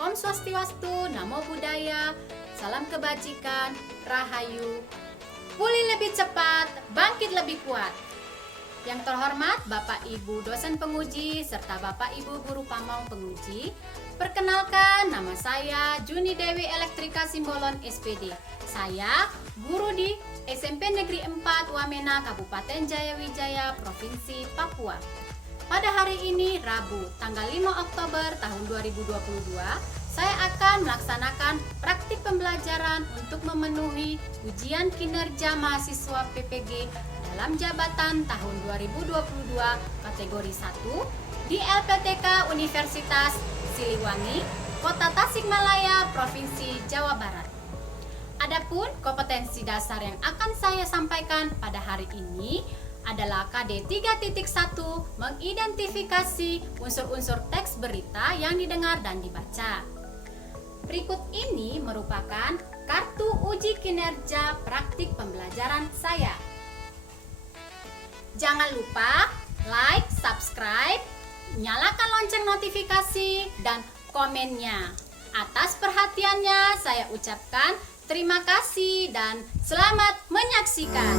Om Swastiastu, Namo Buddhaya, salam kebajikan, Rahayu, pulih lebih cepat, bangkit lebih kuat. Yang terhormat Bapak Ibu dosen penguji serta Bapak Ibu guru pamong penguji, perkenalkan nama saya Juni Dewi Elektrika Simbolon SPD. Saya guru di SMP Negeri 4 Wamena, Kabupaten Jayawijaya, Provinsi Papua. Pada hari ini Rabu, tanggal 5 Oktober tahun 2022, saya akan melaksanakan praktik pembelajaran untuk memenuhi ujian kinerja mahasiswa PPG dalam jabatan tahun 2022 kategori 1 di LPTK Universitas Siliwangi, Kota Tasikmalaya, Provinsi Jawa Barat. Adapun kompetensi dasar yang akan saya sampaikan pada hari ini adalah KD 3.1, mengidentifikasi unsur-unsur teks berita yang didengar dan dibaca. Berikut ini merupakan kartu uji kinerja praktik pembelajaran saya. Jangan lupa like, subscribe, nyalakan lonceng notifikasi, dan komennya. Atas perhatiannya saya ucapkan terima kasih dan selamat menyaksikan.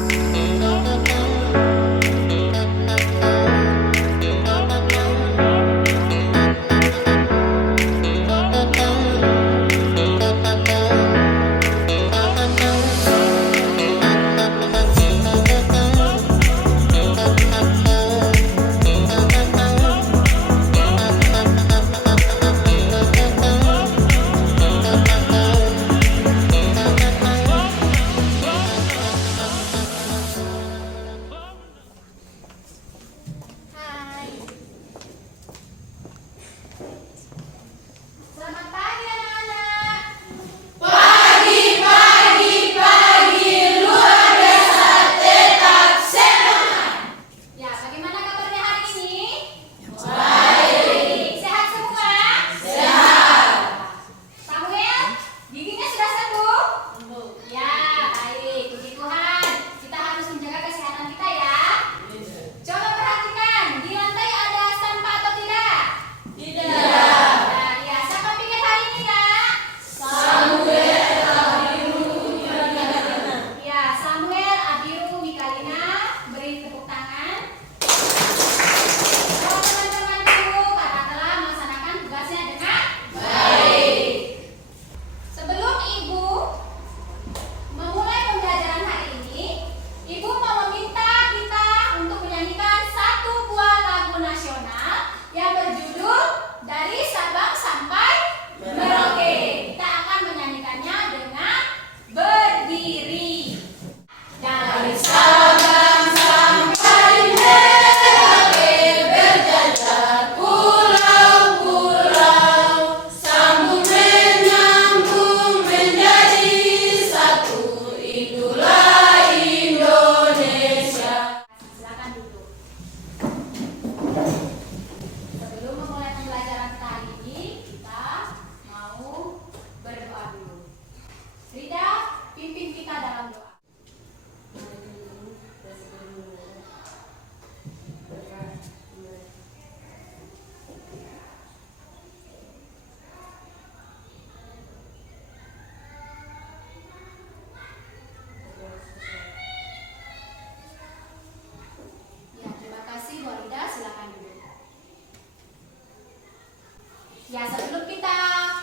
Ya, sebelum kita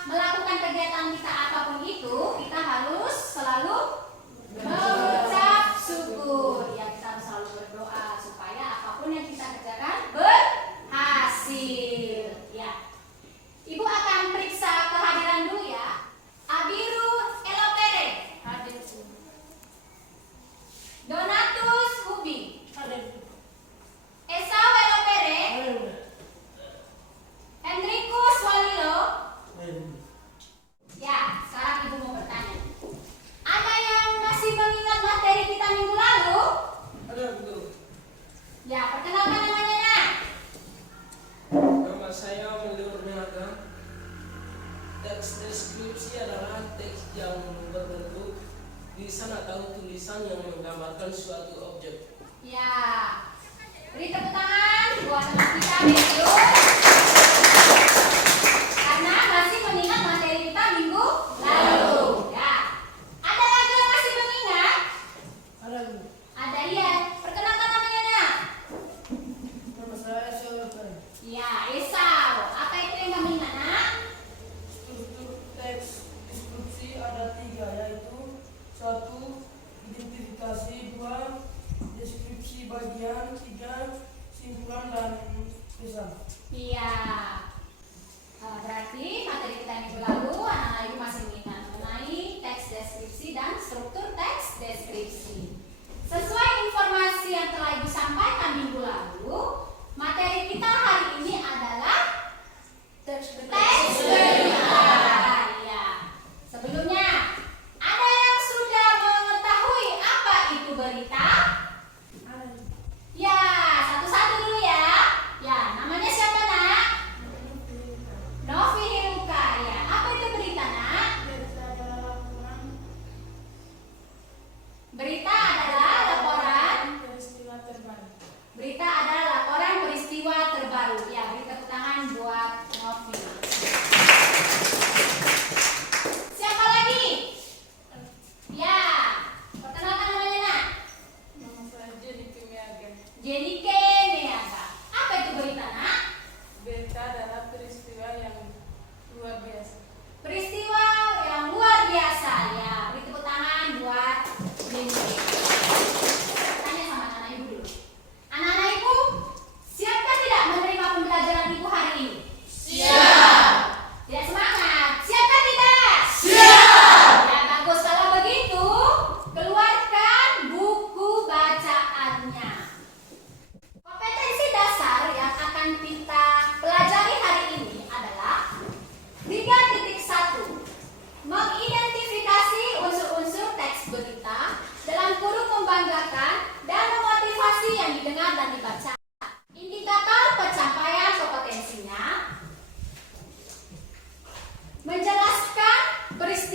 melakukan kegiatan kita apapun itu, kita harus selalu mengucap syukur. Ya, kita harus selalu berdoa supaya apapun yang kita kerjakan berhasil. Ya, Ibu akan periksa kehadiran dulu ya. Abiru Elopere hadir. Donatus Hubi hadir. Esau Elopere. Hendrikus Walilo. Ya, sekarang Ibu mau bertanya. Ada yang masih mengingat materi kita minggu lalu? Ada, Bu. Ya, perkenalkan namanya, Nak. Nama saya Melur Niaga. Teks deskripsi adalah teks yang berbentuk tulisan atau tulisan yang menggambarkan suatu objek. Ya, beri tepuk tangan buat teman kita, Betul. Karena masih mengingat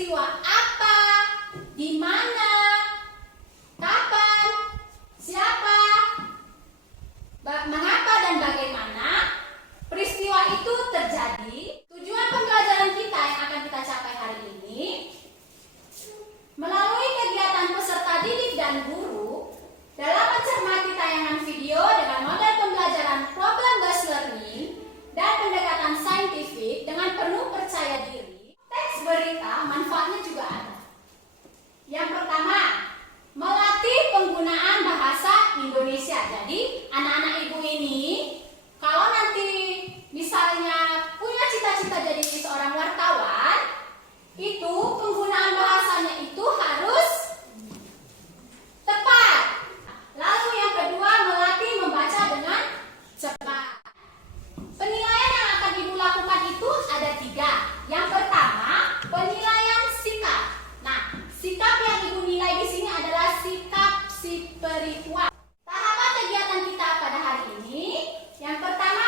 peristiwa apa, di mana, kapan, siapa, mengapa dan bagaimana peristiwa itu terjadi. Tujuan pembelajaran kita yang akan kita capai hari ini melalui kegiatan peserta didik dan guru dalam mencermati tayangan video dengan model pembelajaran problem-based learning dan pendekatan saintifik dengan penuh percaya diri. Teks berita manfaatnya juga ada. Yang pertama, melatih penggunaan bahasa Indonesia. Jadi anak-anak ibu ini kalau nanti misalnya punya cita-cita jadi seorang wartawan, itu penggunaan bahasanya itu harus tepat. Lalu yang kedua, melatih membaca dengan cepat. Penilaian yang akan ibu lakukan itu ada 3. Yang pertama, penilaian sikap. Nah, sikap yang ibu nilai di sini adalah sikap spiritual. Tahapan kegiatan kita pada hari ini, yang pertama,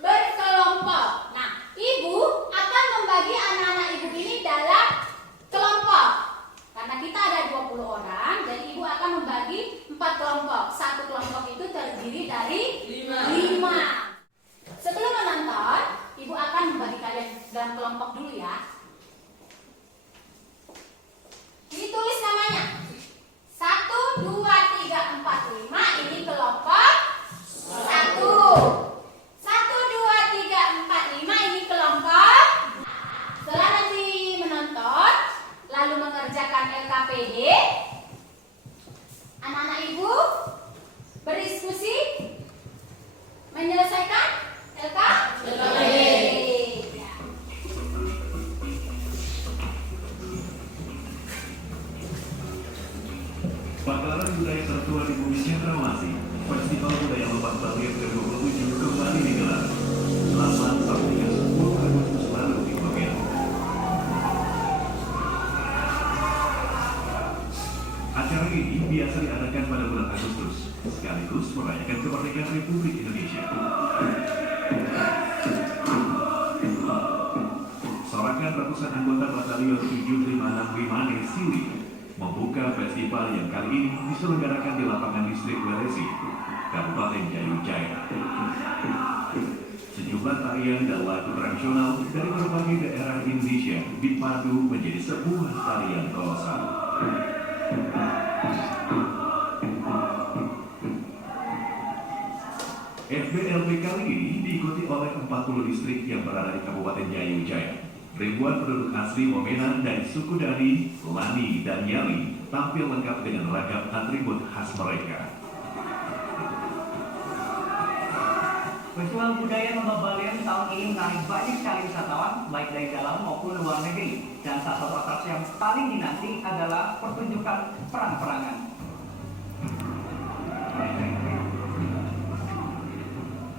berkelompok. Nah, ibu akan membagi anak-anak ibu ini dalam kelompok. Karena kita ada 20 orang, jadi ibu akan membagi 4 kelompok. Satu kelompok itu terdiri dari 5. Sebelum menonton, ibu akan membagi kalian dalam kelompok dulu ya. Ditulis namanya. 1, 2, 3, 4, 5. Ini kelompok 1. 1, 2, 3, 4, 5. Ini kelompok. Setelah nanti menonton, lalu mengerjakan LKPD, anak-anak ibu berdiskusi menyelesaikan LKPD. Ya. Pagelaran budaya tertua di bumi Cendrawasih, Festival Budaya Lebak Baliem ke-27 kembali digelar. 8 sampai 10 Agustus lalu di Wamena. Acara ini biasa diadakan pada bulan Agustus, sekaligus merayakan kemerdekaan Republik Indonesia. Sorakan ratusan anggota Batalion 756 Wimane Sili membuka festival yang kali ini diselenggarakan di lapangan distrik Welesi, Kabupaten Jayu Jaya. Sejumlah tarian dan lagu tradisional dari berbagai daerah Indonesia dipadu menjadi sebuah tarian kolosal. FBLP kali ini diikuti oleh 40 distrik yang berada di Kabupaten Jayu Jaya. Ribuan penduduk asli Wamena dari suku Dani, Lani, dan Yali tampil lengkap dengan ragam atribut khas mereka. Festival Budaya Lembah Baliem tahun ini menarik banyak sekali wisatawan, baik dari dalam maupun luar negeri. Dan salah satu atraksi yang paling dinanti adalah pertunjukan perang-perangan.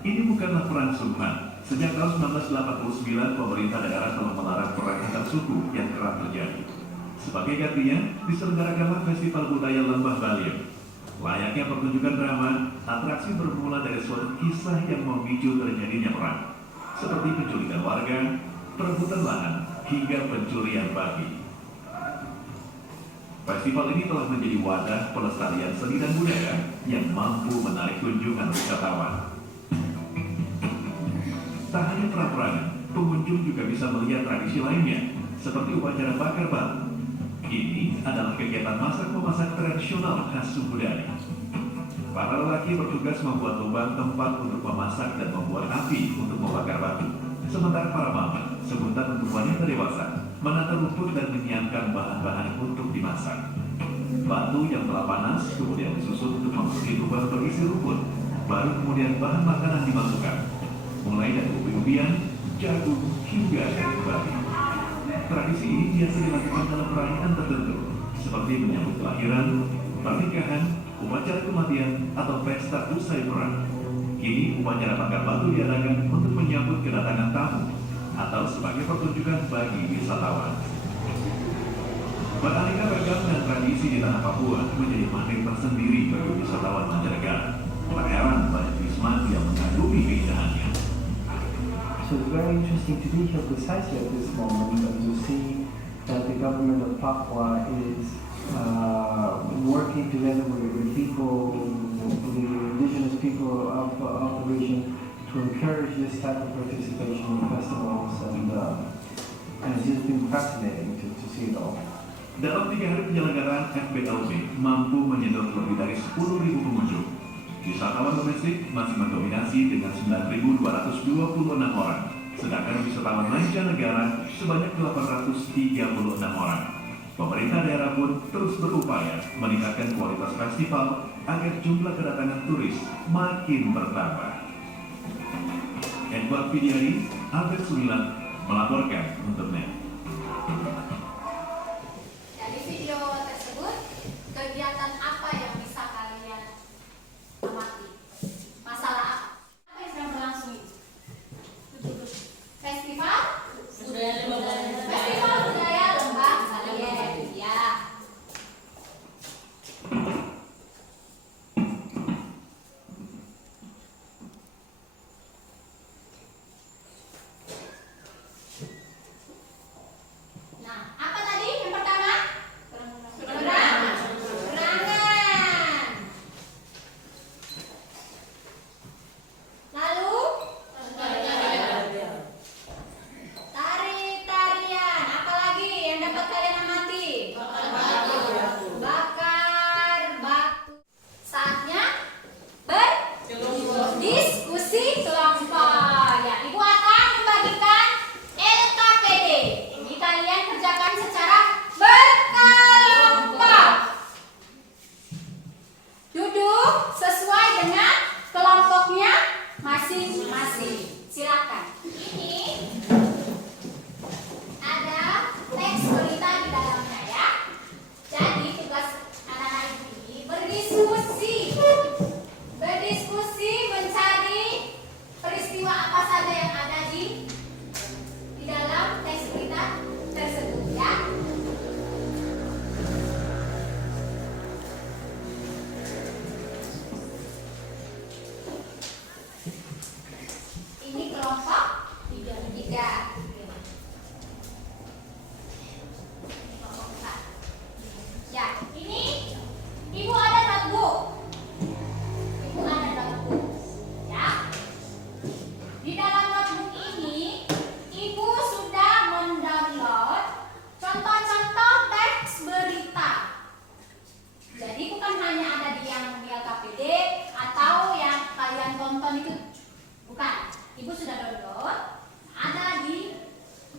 Ini bukanlah perang sungguhan. Sejak tahun 1989, pemerintah daerah telah melarang perang antar suku yang kerap terjadi. Sebagai gantinya, diselenggarakanlah Festival Budaya Lembah Baliem. Layaknya pertunjukan drama, atraksi bermula dari suatu kisah yang memicu terjadinya perang, seperti penculikan warga, perebutan lahan, hingga pencurian babi. Festival ini telah menjadi wadah pelestarian seni dan budaya yang mampu menarik kunjungan wisatawan. Tak hanya perang-perangan, pengunjung juga bisa melihat tradisi lainnya, seperti upacara bakar batu. Ini adalah kegiatan masak-memasak tradisional khas suku Dani. Para lelaki bertugas membuat lubang tempat untuk memasak dan membuat api untuk membakar batu. Sementara para mama, sebutan untuk wanita dewasa, menata rumput dan menyiapkan bahan-bahan untuk dimasak. Batu yang telah panas kemudian disusun untuk memasuki lubang berisi rumput. Baru kemudian bahan makanan dimasukkan, mulai dari ubi-ubian, jagung, hingga daging babi. Tradisi ini biasa dilakukan dalam perayaan tertentu, seperti menyambut kelahiran, pernikahan, upacara kematian, atau pesta usai perang. Kini upacara bakar batu diadakan untuk menyambut kedatangan tamu atau sebagai pertunjukan bagi wisatawan. Beraneka ragam dan tradisi di tanah Papua menjadi magnet tersendiri bagi wisatawan mancanegara. Tak heran banyak wisma yang mengagumi keindahannya. So it's very interesting to be here precisely at this moment and to see that the government government of Papua is working together with people, with the indigenous people of the region to encourage this type of participation in festivals, and it's just been fascinating to see it all. Dalam 3 hari penyelenggaraan FBLB mampu menyedot lebih dari 10.000 pengunjung. Wisatawan domestik masih mendominasi dengan 9.226 orang, sedangkan wisatawan mancanegara sebanyak 836 orang. Pemerintah daerah pun terus berupaya meningkatkan kualitas festival agar jumlah kedatangan turis makin bertambah. Edward Pidiari, Albert Sumilan melaporkan untuk NET. Dari video tersebut, kegiatan apa yang bisa kalian amati? Masalah apa? Apa yang sedang berlangsung ini? Festival? Festival budaya Lembah Baliem. Ya. Nah, apa tadi yang pertama? Gerangan. Lalu tari-tarian. Apa lagi yang dapat kalian amati? Bakar batu. Saatnya berdiskusi kelompok. Ya, Ibu akan membagikan LKPD. Ini kalian kerjakan secara berkelompok. Duduk sesuai dengan kelompoknya masing-masing. Silakan. Ini ada teks berita di dalamnya ya. Jadi tugas anak-anak ini berdiskusi. Berdiskusi mencari peristiwa apa saja yang ada di dalam teks berita tersebut ya. Ini kelompok 3. Kelompok 4. Ya, ini Ibu ada notebook. Ibu ada notebook. Ya. Di dalam notebook ini, Ibu sudah mendownload contoh-contoh teks berita. Jadi bukan hanya ada di yang di LKPD atau yang kalian tonton itu. Bukan. Ibu sudah download, ada di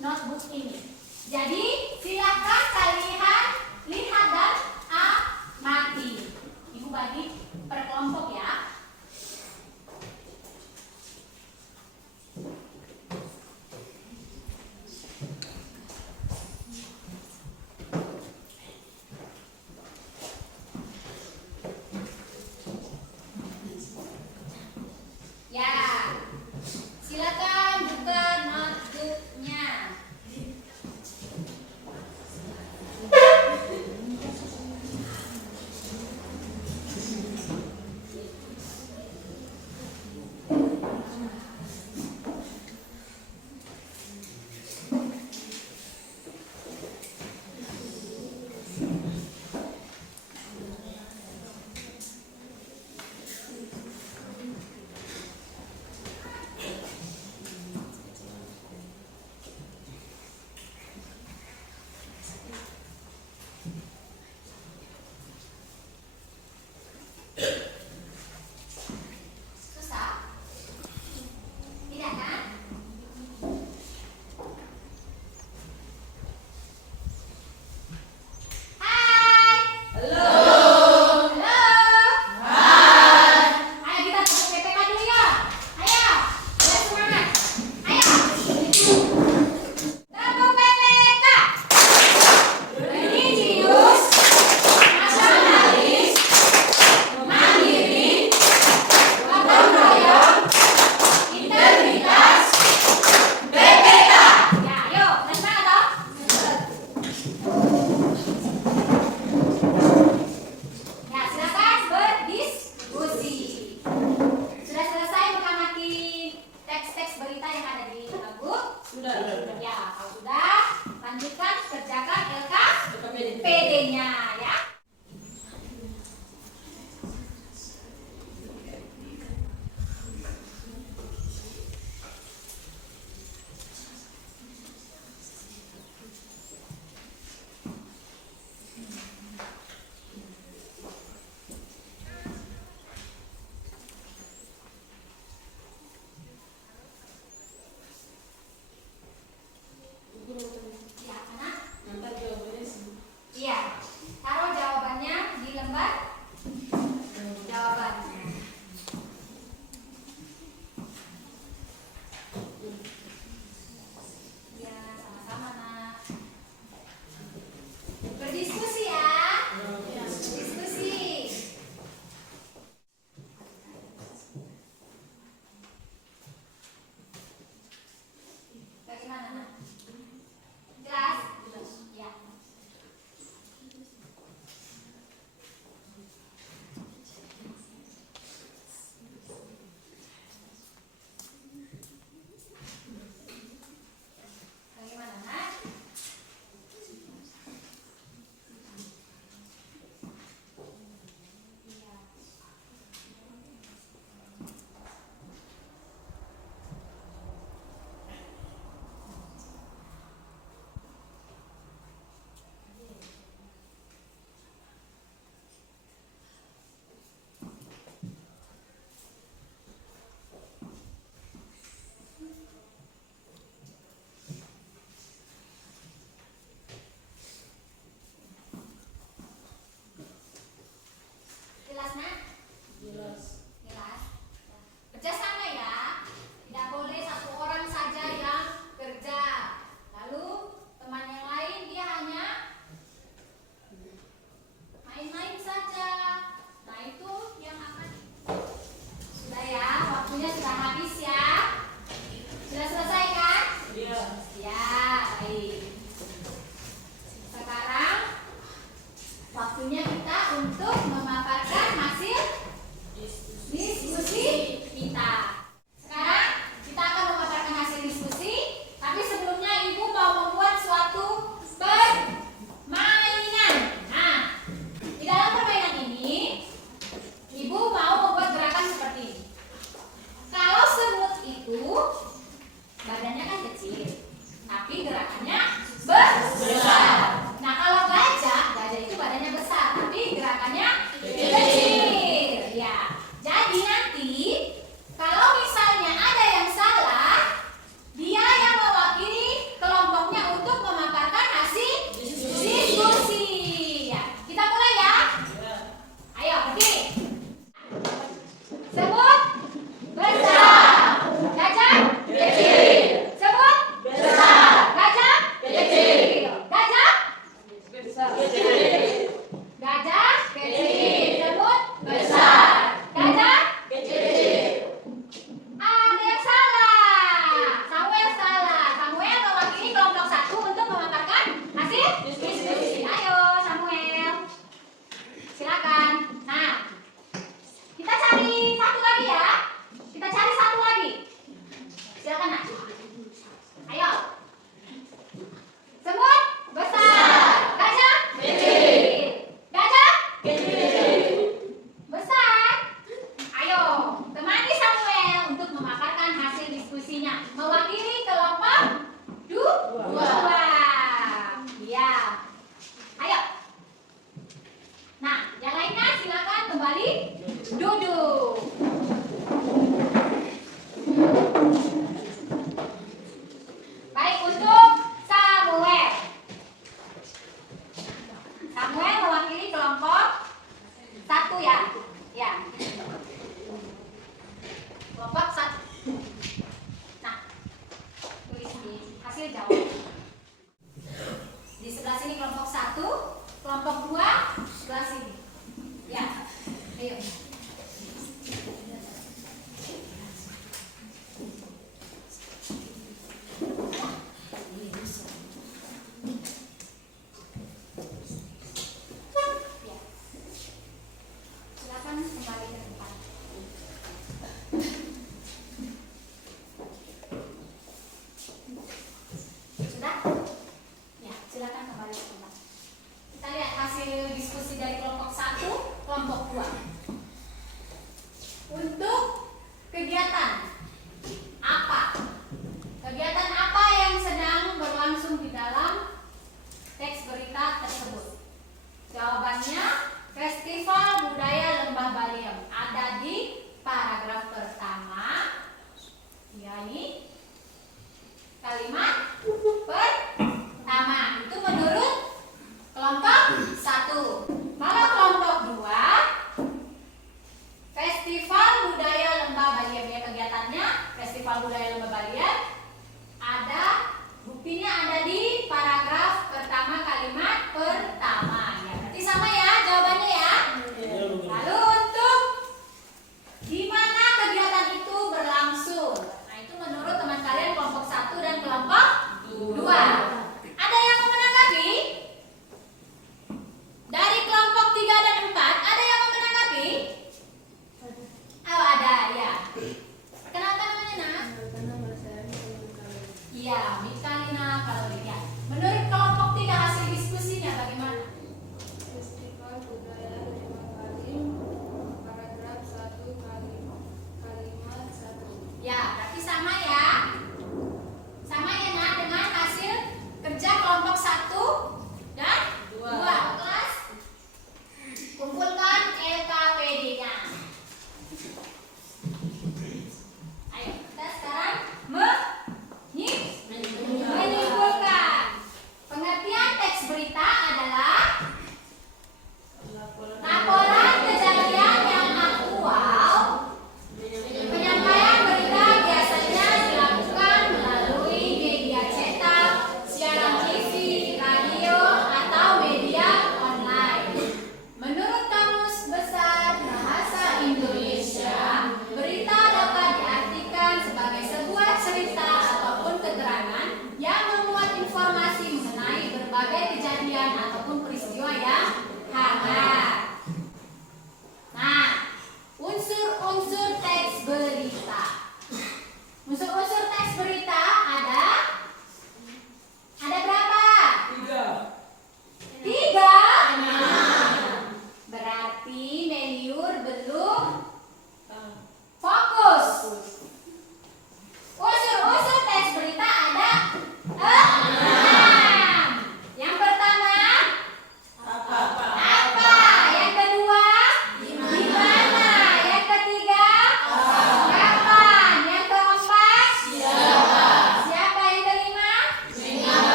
notebook ini. Jadi silakan kalian lihat dan amati. Ibu bagi per kelompok ya. Ya, silakan buka notebooknya.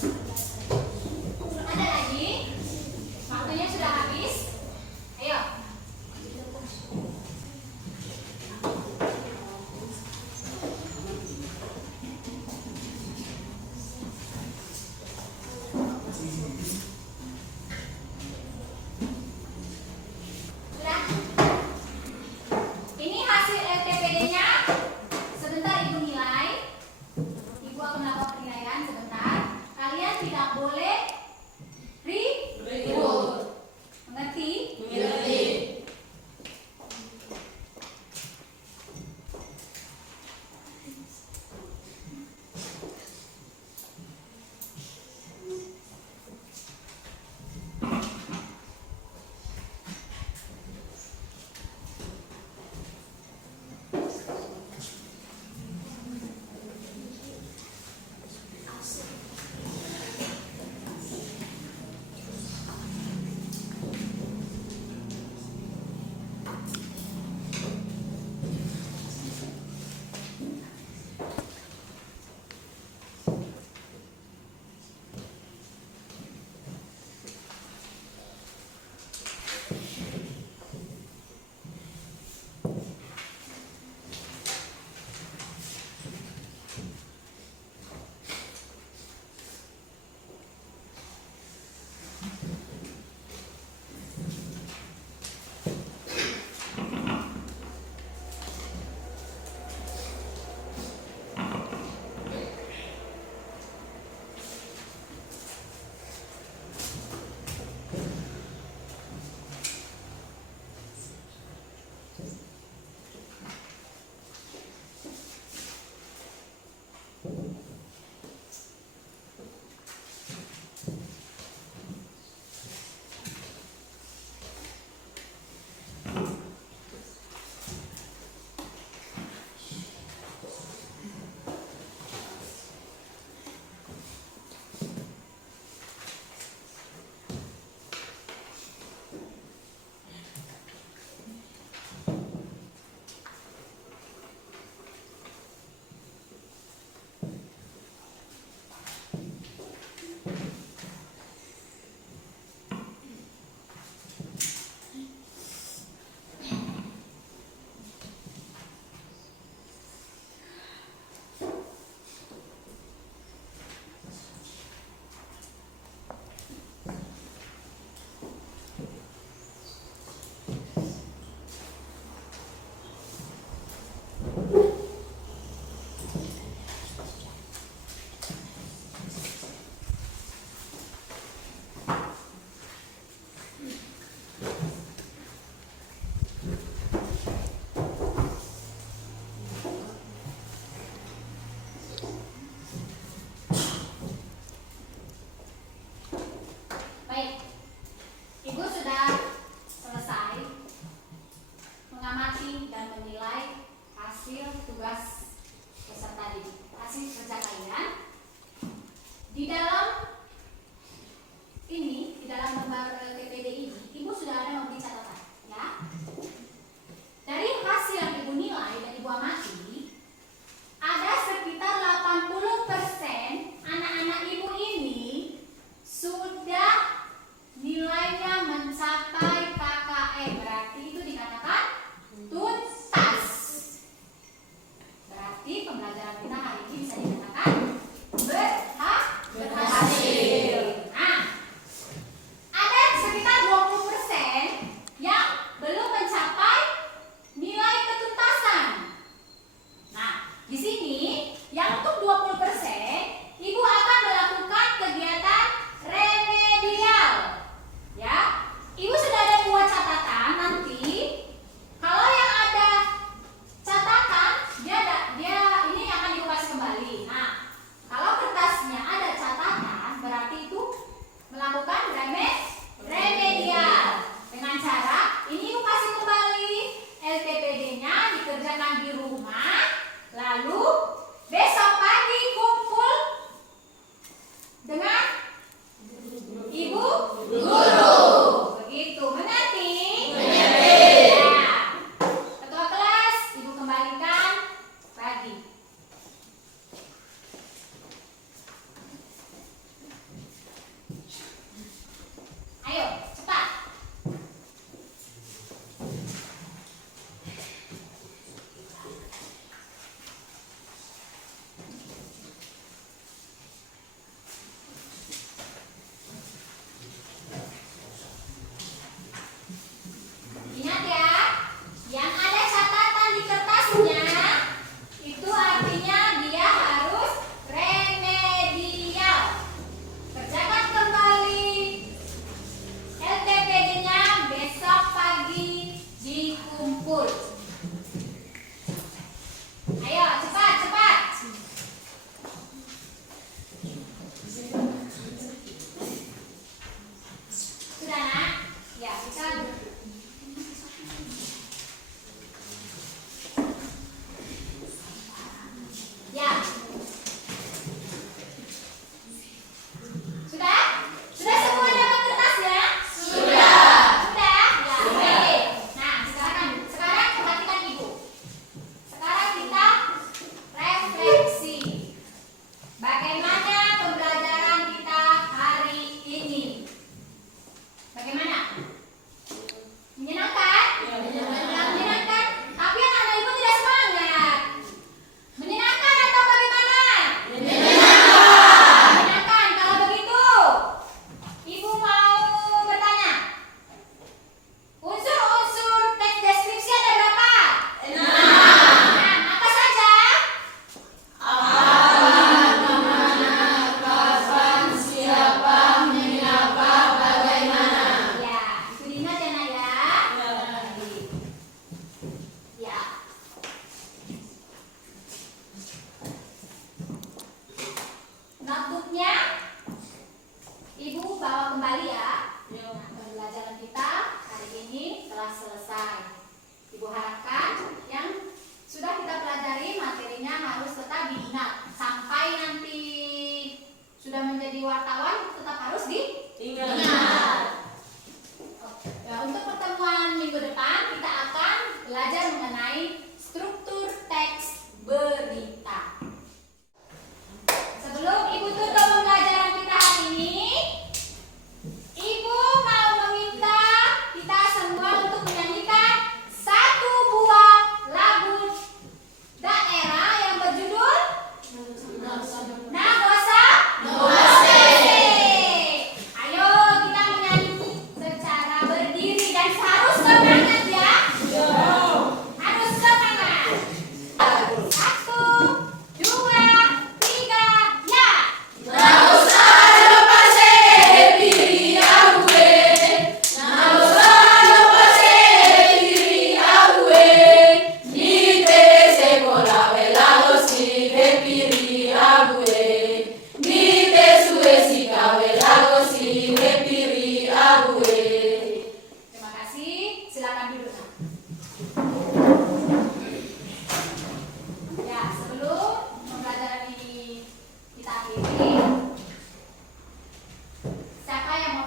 Ada lagi? Waktunya sudah habis. Ayo. Sudah? Ini hasil LTPD-nya. Sebentar Ibu nilai. Ibu akan melakukan penilaian sebentar. Kalian tidak boleh ribut. Mengerti? Mengerti. Baik. Ibu sudah selesai mengamati dan menilai hasil tugas peserta didik, hasil kerja kalian. Di dalam lembar TPD ini, Ibu sudah ada memberi catatan, ya. Dari hasil yang Ibu nilai dan Ibu amati, ada sekitar 80% anak-anak Ibu ini sudah nilainya mencapai KKM. Berarti itu dikatakan tuntas. Berarti pembelajaran kita hari ini bisa dikatakan berhasil. Nah, ada sekitar 20% yang belum mencapai nilai ketuntasan. Nah, di sini yang untuk 20% Ibu akan melakukan kegiatan remedial. Ya, Ibu sudah ada buat catatan nanti. Kalau yang ada catatan, dia ini akan dikupas kembali. Nah, kalau kertasnya ada catatan, berarti itu melakukan remedial. Dengan cara ini Ibu kasih kembali LTPD-nya, dikerjakan di rumah, lalu besok pagi kumpul dengan Ibu guru. Begitu, mengerti? Mengerti. Ya. Ketua kelas, Ibu kembalikan pagi.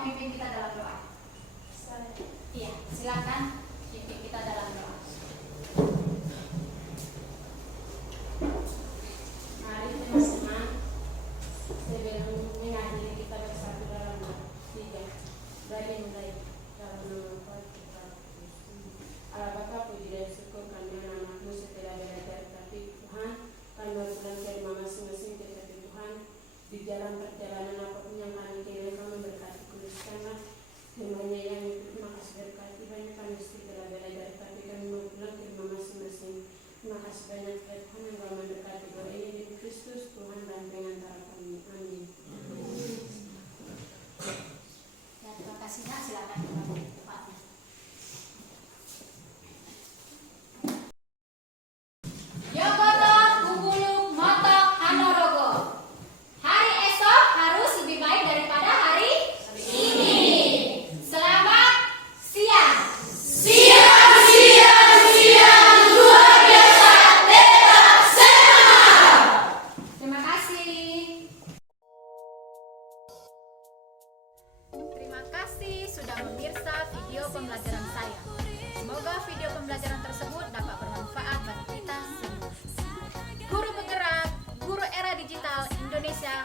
pimpin kita dalam doa? Iya, silakan pimpin kita dalam doa. Mari teman-teman sebelum mengakhiri kita bersatu dalam tiga bagi mulai dalam nama Tuhan Allah Bapa puji dan syukur kami anak-anakmu setelah belajar tapi Tuhan kami baru pulang ke rumah masing-masing tetapi Tuhan di dalam perjalanan apapun yang kami kira kami berkati kuduskanlah semuanya yang ikut makasih berkati banyak kami setelah belajar tapi kami mau pulang ke rumah masing-masing. Terima kasih banyak Tuhan yang kami berkati doa ini di Kristus Tuhan dan pengantara kami. Amin. Ya, terima kasih Nak, silakan kembali ke tempatnya. Yogoto, Kubuluk, Motok, Hanorogo. Hari esok harus lebih baik daripada hari ini. Selamat siang. Terima kasih. Terima kasih sudah memirsa video pembelajaran saya. Semoga video pembelajaran tersebut dapat bermanfaat bagi kita semua. Guru bergerak, guru era digital Indonesia